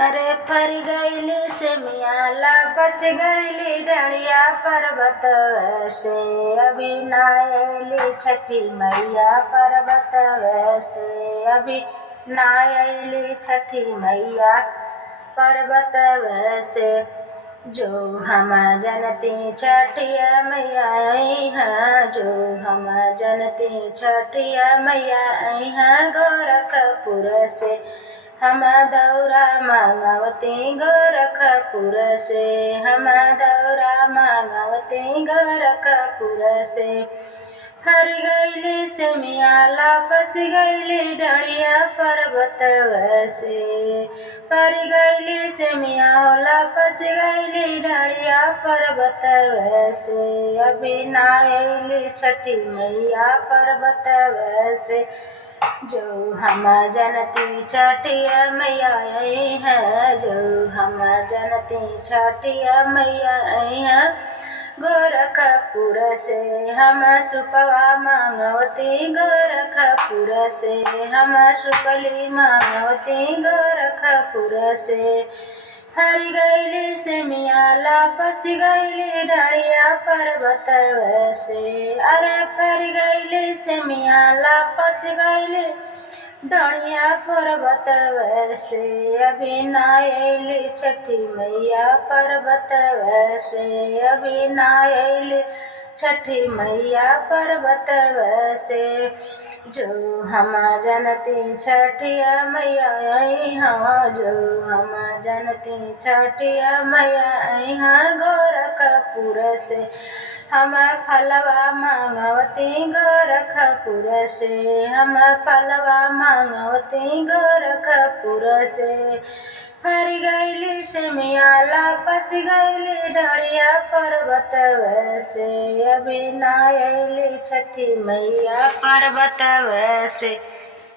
अरे फर गईली से मियाला बच गईली डणिया पर्वत से। अभी ना अली छठी मैया पर्वत से। अभी ना अली छठी मैया पर्वत से। जो हम जनती छठिया मैया आई हैं, जो हम जनती छठिया मैया आई हैं गोरखपुर से। हम दौरा मांगवती गोरखपुर से। हम दौरा मांगवती गोरखपुर से। फर गईली से मियाला फंस गईली डणिया पर्वत से। फर गईली से मियाला फंस गईली डणिया पर्वत से। अभी ना अली छठी मैया पर्वत से। जो हम जनती छठिया मैया आई हैं, जो हम जनती छठिया मैया आई हैं गोरखपुर से। हम सुपवा मांगवती गोरखपुर से। हम सुपली मांगवती गोरखपुर से। फर गईली से मियाला फंस गईली डणिया पर्वत से। अरे फर गईली से मियाला फंस गईली डणिया पर्वत से। अभी ना अली छठी मैया पर्वत से। अभी ना अली छठी मैया पर्वत से। जो हम जनती छठिया मैया आई हैं, जो हम जनती छठिया मैया आई हैं गोरखपुर से। हम फलवा मांगवती गोरखपुर से। हम फलवा मांगवती गोरखपुर से। फर गईली से मियाला फंस गईली डणिया पर्वत से। अभी ना अली छठी मैया पर्वत से।